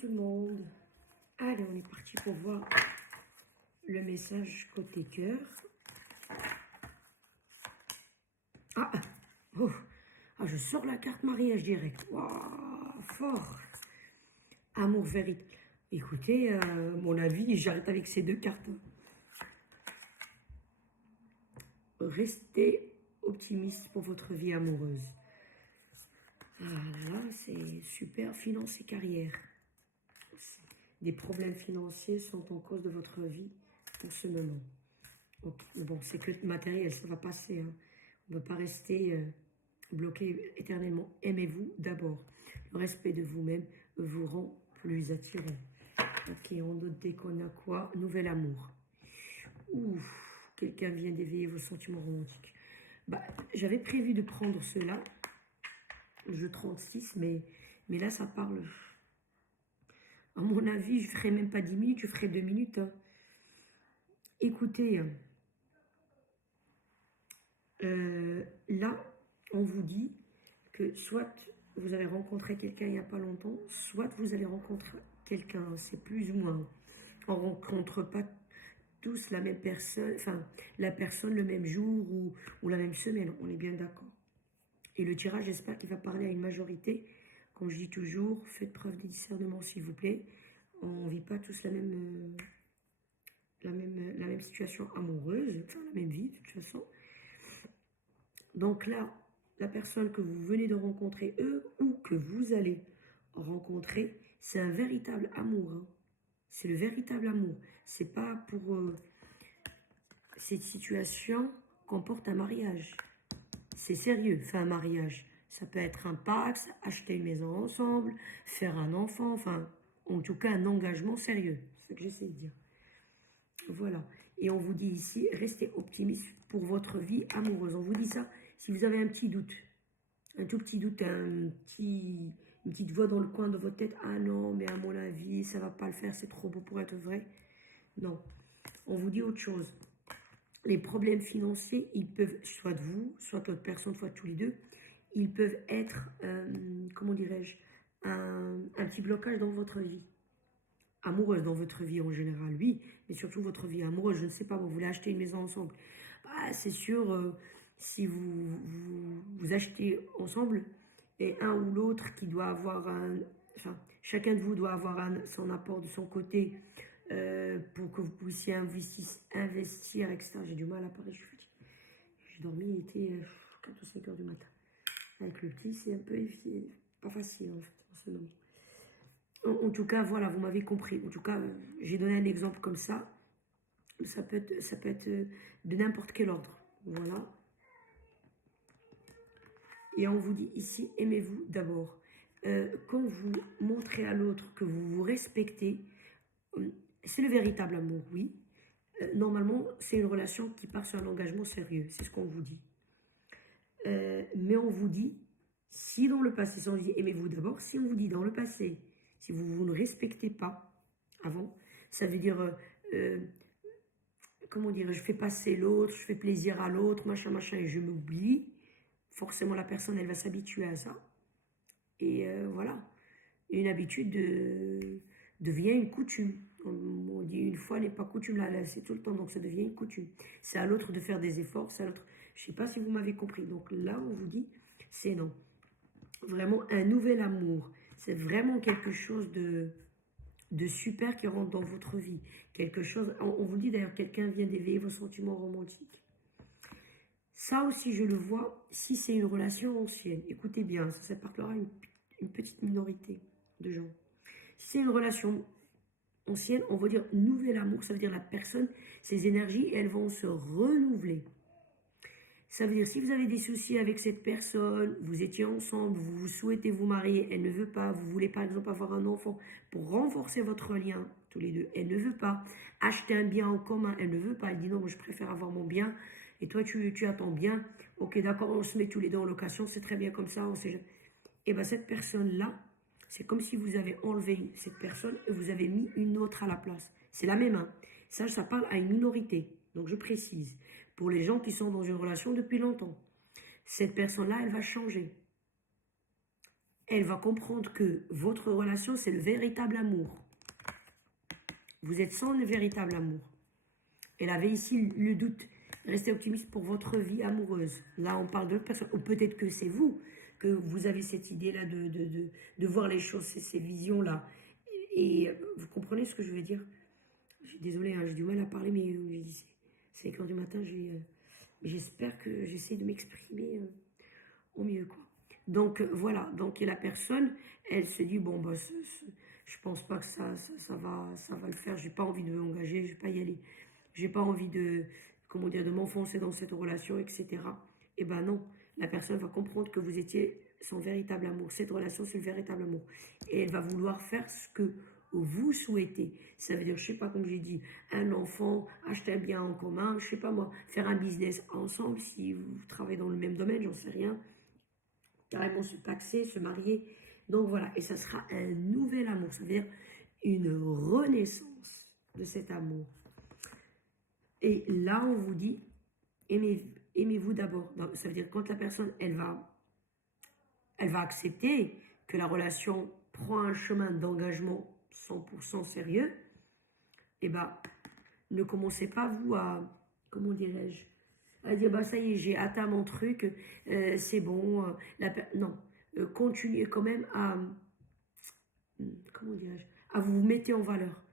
tout le monde. Allez, on est parti pour voir le message côté cœur. Je sors la carte mariage direct. Waouh, fort. Amour vérité. Écoutez, mon avis, j'arrête avec ces deux cartes. Restez optimiste pour votre vie amoureuse. Ah là, c'est super, finance et carrière. Des problèmes financiers sont en cause de votre vie pour ce moment. Okay. Bon, c'est que matériel, ça va passer. Hein. On ne va pas rester bloqué éternellement. Aimez-vous d'abord. Le respect de vous-même vous rend plus attirant. Ok, on note qu'on a quoi? Nouvel amour. Ouf, quelqu'un vient d'éveiller vos sentiments romantiques. J'avais prévu de prendre cela, le jeu 36, mais là, ça parle... À mon avis, je ne ferai même pas 10 minutes, je ferai 2 minutes. Hein. Écoutez, là, on vous dit que soit vous avez rencontré quelqu'un il n'y a pas longtemps, soit vous allez rencontrer quelqu'un, c'est plus ou moins. On ne rencontre pas tous la même personne, enfin, la personne le même jour ou la même semaine, on est bien d'accord. Et le tirage, j'espère qu'il va parler à une majorité. Comme je dis toujours, faites preuve de discernement, s'il vous plaît. On ne vit pas tous la même situation amoureuse, enfin la même vie de toute façon. Donc là, la personne que vous venez de rencontrer, ou que vous allez rencontrer, c'est un véritable amour. Hein. C'est le véritable amour. C'est pas pour... cette situation comporte un mariage. C'est sérieux, faire un mariage. Ça peut être un pacte, acheter une maison ensemble, faire un enfant, enfin, en tout cas un engagement sérieux. C'est ce que j'essaie de dire. Voilà. Et on vous dit ici, restez optimiste pour votre vie amoureuse. On vous dit ça si vous avez un petit doute. Un tout petit doute, une petite voix dans le coin de votre tête. Ah non, mais à mon avis, ça ne va pas le faire, c'est trop beau pour être vrai. Non. On vous dit autre chose. Les problèmes financiers, ils peuvent, soit de vous, soit l'autre personne, soit tous les deux, ils peuvent être, comment dirais-je, un petit blocage dans votre vie. Amoureuse dans votre vie en général, oui, mais surtout votre vie amoureuse, je ne sais pas, vous voulez acheter une maison ensemble. C'est sûr, si vous achetez ensemble, et un ou l'autre qui doit avoir chacun de vous doit avoir son apport de son côté pour que vous puissiez investir, etc. J'ai du mal à parler, je suis fatiguée. J'ai dormi, il était 4 ou 5 heures du matin. Avec le petit, c'est un peu pas facile en fait, en ce moment. En tout cas, voilà, vous m'avez compris. En tout cas, j'ai donné un exemple comme ça. Ça peut être de n'importe quel ordre. Voilà. Et on vous dit ici, aimez-vous d'abord. Quand vous montrez à l'autre que vous vous respectez, c'est le véritable amour, oui. Normalement, c'est une relation qui part sur un engagement sérieux. C'est ce qu'on vous dit. Mais on vous dit, si dans le passé, si on dit aimez-vous d'abord, si on vous dit dans le passé, si vous ne respectez pas avant, ça veut dire, comment dire, je fais passer l'autre, je fais plaisir à l'autre, machin, et je m'oublie. Forcément, la personne, elle va s'habituer à ça. Et voilà. Une habitude devient une coutume. On dit une fois n'est pas coutume, là c'est tout le temps, donc ça devient une coutume. C'est à l'autre de faire des efforts, c'est à l'autre. Je ne sais pas si vous m'avez compris. Donc là, on vous dit, c'est non. Vraiment un nouvel amour. C'est vraiment quelque chose de super qui rentre dans votre vie. Quelque chose, on vous dit d'ailleurs, quelqu'un vient d'éveiller vos sentiments romantiques. Ça aussi, je le vois, si c'est une relation ancienne. Écoutez bien, ça parlera une petite minorité de gens. Si c'est une relation ancienne, on va dire nouvel amour, ça veut dire la personne, ses énergies, elles vont se renouveler. Ça veut dire, si vous avez des soucis avec cette personne, vous étiez ensemble, vous souhaitez vous marier, elle ne veut pas, vous voulez par exemple avoir un enfant pour renforcer votre lien, tous les deux, elle ne veut pas. Acheter un bien en commun, elle ne veut pas, elle dit non, moi je préfère avoir mon bien, et toi tu as ton bien, ok d'accord, on se met tous les deux en location, c'est très bien comme ça, on sait. Et bien cette personne-là, c'est comme si vous avez enlevé cette personne et vous avez mis une autre à la place. C'est la même, hein. Ça parle à une minorité, donc je précise. Pour les gens qui sont dans une relation depuis longtemps. Cette personne-là, elle va changer. elle va comprendre que votre relation, c'est le véritable amour. Vous êtes sans le véritable amour. Elle avait ici le doute. Restez optimiste pour votre vie amoureuse. Là, on parle d'autres personnes. Ou peut-être que c'est vous, que vous avez cette idée-là de voir les choses, ces visions-là. Et vous comprenez ce que je veux dire? Désolée, hein, j'ai du mal à parler, mais c'est 5 heures du matin. J'espère que j'essaie de m'exprimer au mieux, quoi. Donc, voilà. Donc, et la personne, elle se dit, bon, bah, je pense pas que ça va le faire. J'ai pas envie de m'engager, je vais pas y aller. J'ai pas envie de, comment dire, de m'enfoncer dans cette relation, etc. Eh ben non, la personne va comprendre que vous étiez son véritable amour. Cette relation, c'est le véritable amour. Et elle va vouloir faire ce que vous souhaitez. Ça veut dire, je sais pas, comme j'ai dit, un enfant, acheter un bien en commun, je sais pas moi, faire un business ensemble, si vous travaillez dans le même domaine, j'en sais rien. Carrément se taxer, se marier. Donc voilà, et ça sera un nouvel amour. Ça veut dire une renaissance de cet amour. Et là, on vous dit, aimez-vous d'abord. Ça veut dire quand la personne, elle va accepter que la relation prend un chemin d'engagement 100% sérieux, eh ben, ne commencez pas, vous, comment dirais-je, à dire, bah ça y est, j'ai atteint mon truc, c'est bon. Non, continuez quand même à, comment dirais-je, à vous mettre en valeur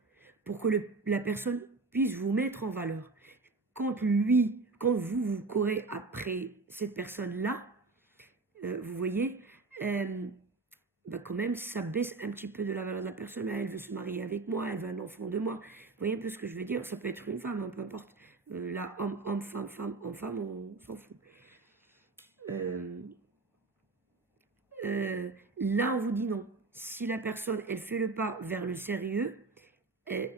pour que la personne puisse vous mettre en valeur. Quand vous courez après cette personne-là, vous voyez, bah quand même, ça baisse un petit peu de la valeur de la personne. Elle veut se marier avec moi, elle veut un enfant de moi. Vous voyez un peu ce que je veux dire? Ça peut être une femme, hein, peu importe. Là, homme, femme, on s'en fout. Là, on vous dit non. Si la personne, elle fait le pas vers le sérieux,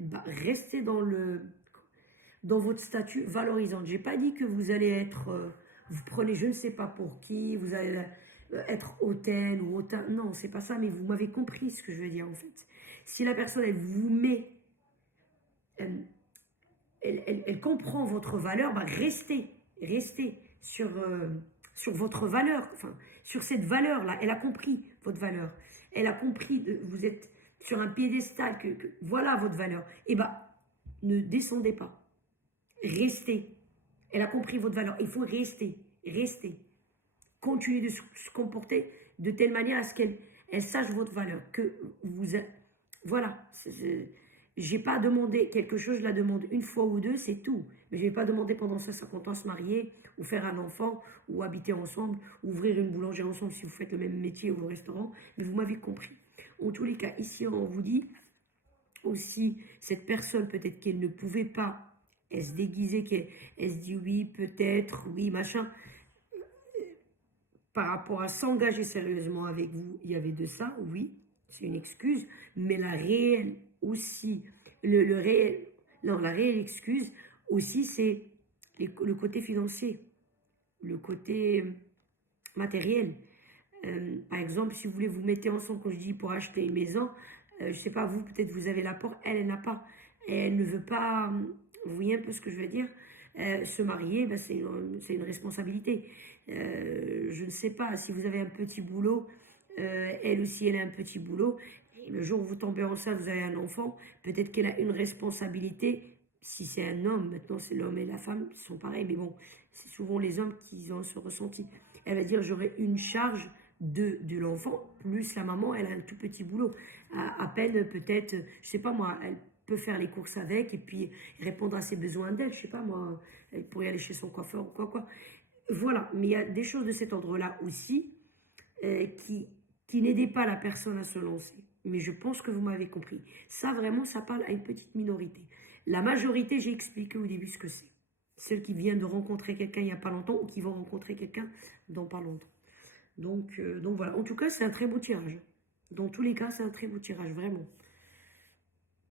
bah, restez dans votre statut valorisant. J'ai pas dit que vous allez être, vous prenez je ne sais pas pour qui, vous allez être hautaine ou hautain. Non, c'est pas ça, mais vous m'avez compris ce que je veux dire en fait. Si la personne, elle vous met, elle comprend votre valeur, bah restez sur votre valeur, enfin, sur cette valeur-là. Elle a compris votre valeur. Elle a compris, vous êtes sur un piédestal, voilà votre valeur. Et bah, ne descendez pas. Restez. Elle a compris votre valeur. Il faut rester. Continuez de se comporter de telle manière à ce qu'elle sache votre valeur. Que vous, voilà. J'ai pas demandé quelque chose, je la demande une fois ou deux, c'est tout. Mais je vais pas demander pendant 50 ans se marier, ou faire un enfant, ou habiter ensemble, ouvrir une boulangerie ensemble si vous faites le même métier ou le restaurant. Mais vous m'avez compris. En tous les cas, ici, on vous dit aussi, cette personne, peut-être qu'elle ne pouvait pas, elle se déguisait, elle se dit oui, peut-être, oui, machin. Par rapport à s'engager sérieusement avec vous, il y avait de ça, oui, c'est une excuse, mais la réelle aussi, la réelle excuse aussi, c'est le côté financier, le côté matériel. Par exemple, si vous voulez vous mettre ensemble, quand je dis pour acheter une maison, je sais pas, vous, peut-être vous avez l'apport, elle n'a pas. Et elle ne veut pas, vous voyez un peu ce que je veux dire, se marier, ben c'est une responsabilité. Je ne sais pas, si vous avez un petit boulot, elle aussi, elle a un petit boulot, et le jour où vous tombez enceinte, vous avez un enfant, peut-être qu'elle a une responsabilité. Si c'est un homme, maintenant c'est l'homme et la femme qui sont pareils, mais bon, c'est souvent les hommes qui ont ce ressenti. Elle va dire, j'aurai une charge de l'enfant, plus la maman, elle a un tout petit boulot. À peine peut-être, je sais pas moi, elle peut faire les courses avec et puis répondre à ses besoins d'elle, je sais pas moi, elle pourrait aller chez son coiffeur ou quoi. Voilà, mais il y a des choses de cet ordre-là aussi qui n'aidaient pas la personne à se lancer. Mais je pense que vous m'avez compris. Ça, vraiment, ça parle à une petite minorité. La majorité, j'ai expliqué au début ce que c'est. Celle qui vient de rencontrer quelqu'un il n'y a pas longtemps ou qui vont rencontrer quelqu'un dans pas longtemps. Donc voilà. En tout cas, c'est un très beau tirage. Dans tous les cas, c'est un très beau tirage, vraiment.